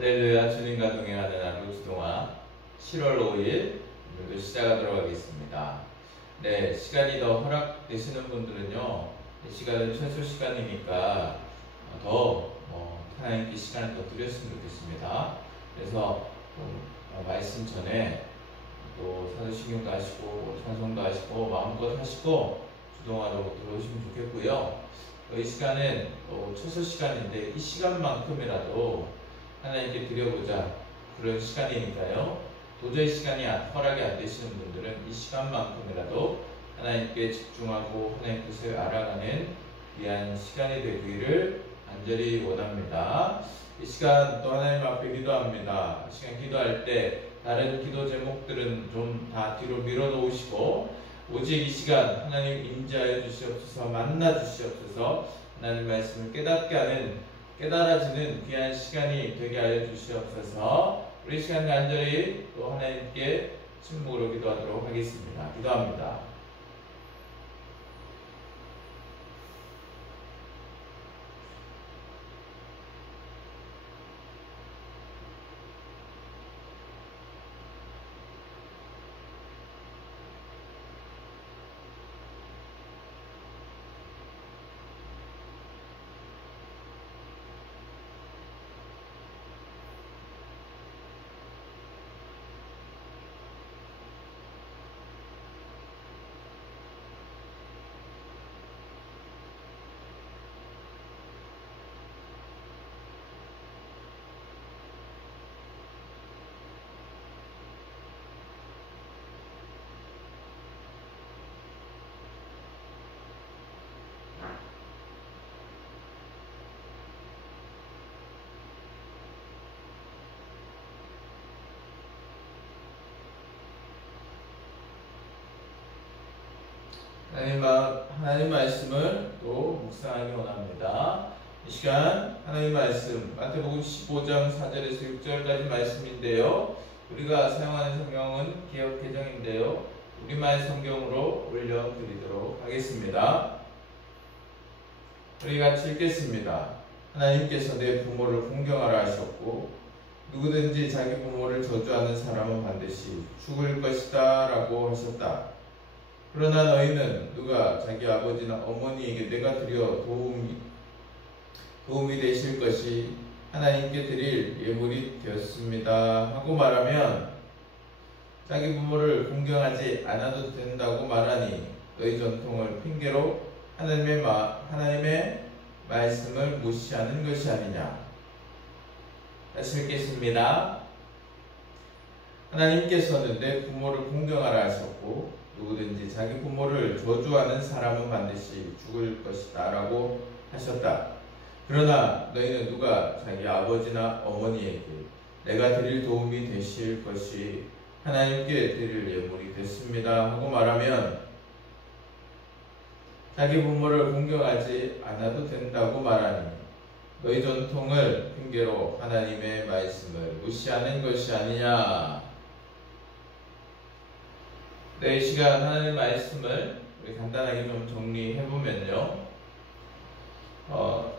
할렐루야. 주님과 동행하는 하루 주동화 7월 5일 오늘도 시작하도록 하겠습니다. 네, 시간이 더 허락되시는 분들은요, 이 시간은 최소 시간이니까 더 하나님께 시간을 더 드렸으면 좋겠습니다. 그래서 말씀 전에 또 사도신경도 하시고 찬송도 하시고 마음껏 하시고 주동화로 들어오시면 좋겠고요. 이 시간은 최소 시간인데 이 시간만큼이라도 하나님께 드려보자 그런 시간이니까요. 도저히 시간이 허락이 안 되시는 분들은 이 시간만큼이라도 하나님께 집중하고 하나님 뜻을 알아가는 귀한 시간이 되기를 간절히 원합니다. 이 시간 또 하나님 앞에 기도합니다. 이 시간 기도할 때 다른 기도 제목들은 좀 다 뒤로 밀어놓으시고 오직 이 시간 하나님 임재하여 주시옵소서, 만나 주시옵소서, 하나님 말씀을 깨닫게 하는 깨달아지는 귀한 시간이 되게 하여 주시옵소서. 우리 시간 간절히 또 하나님께 침묵으로 기도하도록 하겠습니다. 기도합니다. 하나님 말씀을 또 묵상하기 원합니다. 이 시간 하나님 말씀 마태복음 15장 4절에서 6절까지 말씀인데요. 우리가 사용하는 성경은 개역개정인데요. 우리말 성경으로 올려드리도록 하겠습니다. 우리 같이 읽겠습니다. 하나님께서 내 부모를 공경하라 하셨고 누구든지 자기 부모를 저주하는 사람은 반드시 죽을 것이다 라고 하셨다. 그러나 너희는 누가 자기 아버지나 어머니에게 내가 드려 도움이 되실 것이 하나님께 드릴 예물이 되었습니다 하고 말하면 자기 부모를 공경하지 않아도 된다고 말하니 너희 전통을 핑계로 하나님의 말씀을 무시하는 것이 아니냐. 다시 읽겠습니다. 하나님께서는 내 부모를 공경하라 하셨고 누구든지 자기 부모를 저주하는 사람은 반드시 죽을 것이다 라고 하셨다. 그러나 너희는 누가 자기 아버지나 어머니에게 내가 드릴 도움이 되실 것이 하나님께 드릴 예물이 됐습니다 하고 말하면 자기 부모를 공경하지 않아도 된다고 말하니 너희 전통을 핑계로 하나님의 말씀을 무시하는 것이 아니냐. 네, 이 시간 하나님의 말씀을 우리 간단하게 좀 정리해보면요.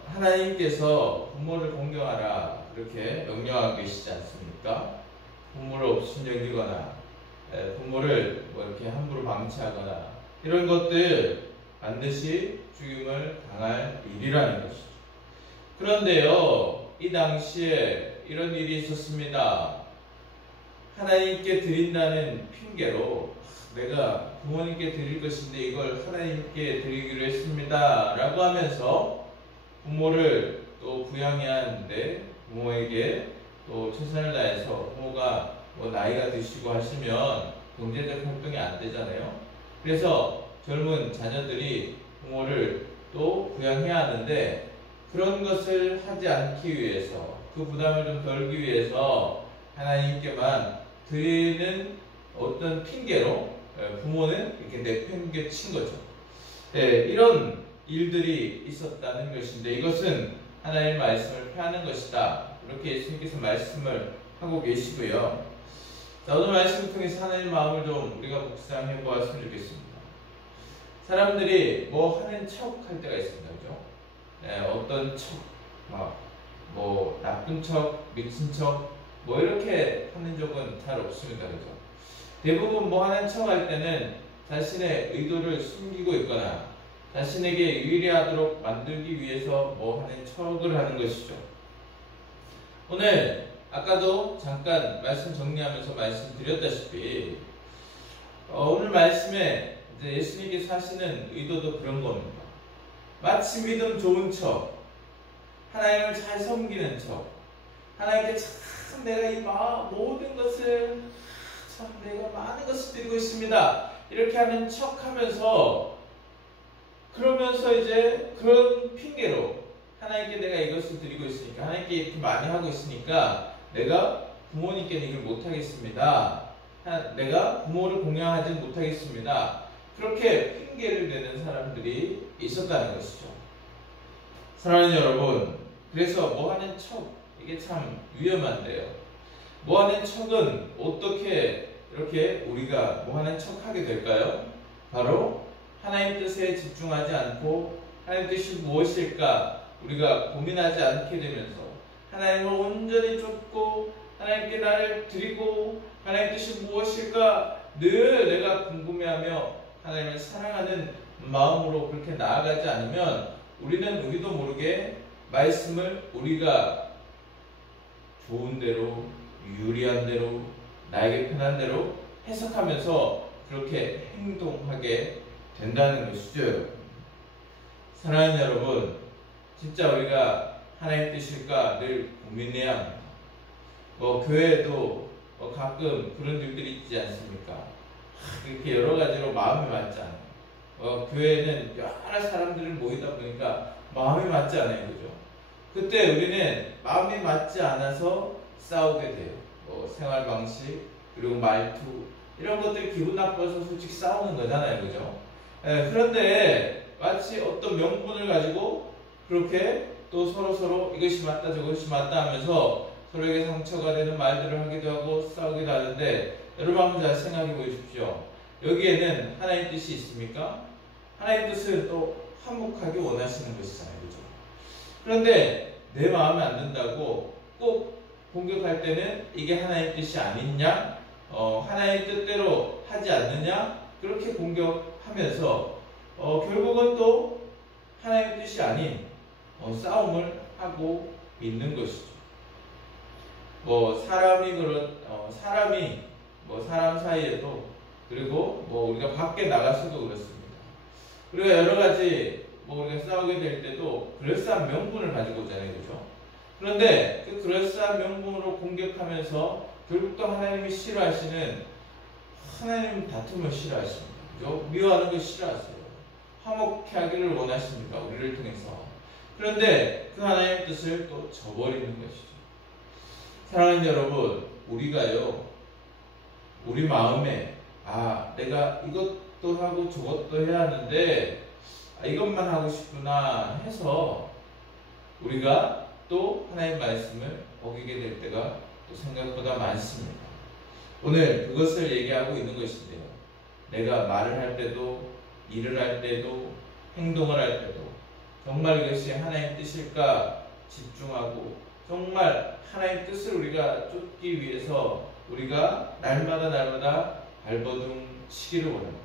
하나님께서 부모를 공경하라 그렇게 명령하고 계시지 않습니까? 부모를 없인 여기거나 부모를 이렇게 함부로 방치하거나 이런 것들 반드시 죽임을 당할 일이라는 것이죠. 그런데요, 이 당시에 이런 일이 있었습니다. 하나님께 드린다는 핑계로 내가 부모님께 드릴 것인데 이걸 하나님께 드리기로 했습니다 라고 하면서 부모를 또 부양해야 하는데 부모에게 또 최선을 다해서 부모가 나이가 드시고 하시면 경제적 활동이 안 되잖아요. 그래서 젊은 자녀들이 부모를 또 부양해야 하는데 그런 것을 하지 않기 위해서 그 부담을 좀 덜기 위해서 하나님께만 드리는 어떤 핑계로 부모는 이렇게 내팽개친 거죠. 네, 이런 일들이 있었다는 것인데 이것은 하나님의 말씀을 폐하는 것이다. 이렇게 예수님께서 말씀을 하고 계시고요. 자, 오늘 말씀을 통해서 하나님의 마음을 좀 우리가 묵상해 보았으면 좋겠습니다. 사람들이 뭐 하는 척 할 때가 있습니다. 그죠? 네, 어떤 척, 막 뭐 나쁜 척, 미친 척, 뭐 이렇게 하는 적은 잘 없습니다. 그죠? 대부분 뭐 하는 척 할 때는 자신의 의도를 숨기고 있거나 자신에게 유리하도록 만들기 위해서 뭐 하는 척을 하는 것이죠. 오늘 아까도 잠깐 말씀 정리하면서 말씀드렸다시피 오늘 말씀에 이제 예수님께서 하시는 의도도 그런 겁니다. 마치 믿음 좋은 척, 하나님을 잘 섬기는 척, 하나님께 참 내가 이 모든 것을 참 내가 많은 것을 드리고 있습니다. 이렇게 하는 척 하면서 그러면서 이제 그런 핑계로 하나님께 내가 이것을 드리고 있으니까 하나님께 이렇게 많이 하고 있으니까 내가 부모님께는 이걸 못하겠습니다. 내가 부모를 공양하지 못하겠습니다. 그렇게 핑계를 대는 사람들이 있었다는 것이죠. 사랑하는 여러분, 그래서 뭐 하는 척, 이게 참 위험한데요. 뭐 하는 척은 어떻게 이렇게 우리가 뭐 하는 척 하게 될까요? 바로 하나님 뜻에 집중하지 않고 하나님 뜻이 무엇일까 우리가 고민하지 않게 되면서 하나님을 온전히 쫓고 하나님께 나를 드리고 하나님 뜻이 무엇일까 늘 내가 궁금해하며 하나님을 사랑하는 마음으로 그렇게 나아가지 않으면 우리도 모르게 말씀을 우리가 좋은 대로 유리한 대로 나에게 편한 대로 해석하면서 그렇게 행동하게 된다는 것이죠. 사랑하는 여러분, 진짜 우리가 하나님 뜻일까 늘 고민해야 합니다. 교회에도 가끔 그런 일들이 있지 않습니까? 이렇게 여러 가지로 마음이 맞지 않아요. 교회에는 여러 사람들이 모이다 보니까 마음이 맞지 않아요. 그죠? 그때 우리는 마음이 맞지 않아서 싸우게 돼요. 생활 방식, 그리고 말투, 이런 것들이 기분 나빠서 솔직히 싸우는 거잖아요. 그죠? 그런데 마치 어떤 명분을 가지고 그렇게 또 서로 이것이 맞다 저것이 맞다 하면서 서로에게 상처가 되는 말들을 하기도 하고 싸우기도 하는데 여러분 한번 잘 생각해 보십시오. 여기에는 하나님 뜻이 있습니까? 하나님 뜻을 또 화목하게 원하시는 것이잖아요. 그죠? 그런데 내 마음에 안 든다고 꼭 공격할 때는 이게 하나님 뜻이 아니냐? 하나님 뜻대로 하지 않느냐? 그렇게 공격하면서 결국은 또 하나님 뜻이 아닌 싸움을 하고 있는 것이죠. 사람이 사람 사이에도 그리고 우리가 밖에 나가서도 그렇습니다. 우리가 여러 가지 우리가 싸우게 될 때도 그럴싸한 명분을 가지고 오잖아요. 그죠? 그런데 그 그럴싸한 명분으로 공격하면서 결국 또 하나님이 싫어하시는 하나님 다툼을 싫어하십니다. 그죠? 미워하는 걸 싫어하세요. 화목케 하기를 원하십니다. 우리를 통해서. 그런데 그 하나님의 뜻을 또 저버리는 것이죠. 사랑하는 여러분, 우리가요, 우리 마음에 내가 이것도 하고 저것도 해야 하는데 이것만 하고 싶구나 해서 우리가 또 하나님의 말씀을 어기게 될 때가 또 생각보다 많습니다. 오늘 그것을 얘기하고 있는 것인데요. 내가 말을 할 때도 일을 할 때도 행동을 할 때도 정말 이것이 하나님 뜻일까 집중하고 정말 하나님 뜻을 우리가 쫓기 위해서 우리가 날마다 발버둥 치기를 원합니다.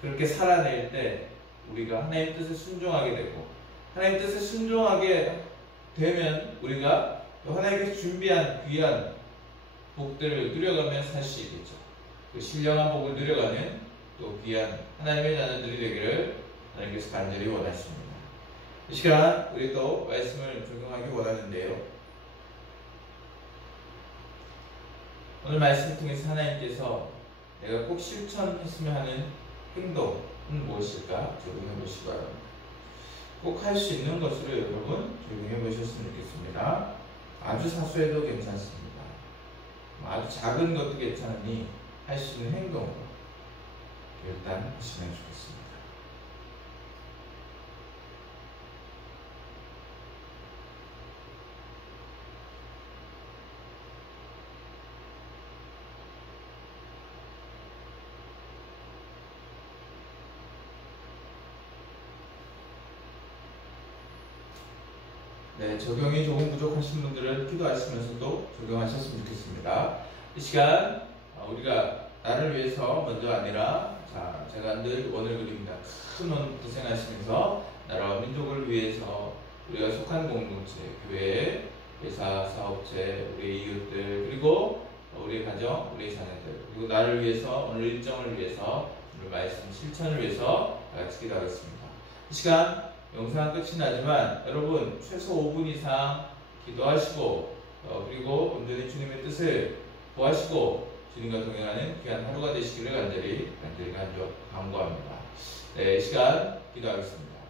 그렇게 살아낼 때 우리가 하나님 뜻을 순종하게 되고 하나님 뜻을 순종하게 되면 우리가 또 하나님께서 준비한 귀한 복들을 누려가며 살 수 있겠죠. 그 신령한 복을 누려가는 또 귀한 하나님의 자녀들이 되기를 하나님께서 간절히 원하십니다. 이 시간 우리 또 말씀을 적용하기 원하는데요. 오늘 말씀을 통해서 하나님께서 내가 꼭 실천했으면 하는 행동은 무엇일까 적용해 보시기 바랍니다. 꼭 할 수 있는 것으로 여러분 적용해 보셨으면 좋겠습니다. 아주 사소해도 괜찮습니다. 아주 작은 것도 괜찮으니 할 수 있는 행동으로 일단 하시면 좋겠습니다. 네, 적용이 조금 부족하신 분들은 기도하시면서도 적용하셨으면 좋겠습니다. 이 시간 우리가 나를 위해서 먼저 아니라 제가 늘 원을 그립니다. 큰 원부터 생각하시면서 나라와 민족을 위해서 우리가 속한 공동체, 교회, 회사, 사업체, 우리 이웃들, 그리고 우리의 가정, 우리의 자녀들, 그리고 나를 위해서 오늘 일정을 위해서 오늘 말씀 실천을 위해서 다 같이 기도하겠습니다. 이 시간 영상 끝이 나지만 여러분 최소 5분 이상 기도하시고 그리고 온전히 주님의 뜻을 구하시고 주님과 동행하는 귀한 하루가 되시기를 간절히 간절히 간구합니다. 네, 이 시간 기도하겠습니다.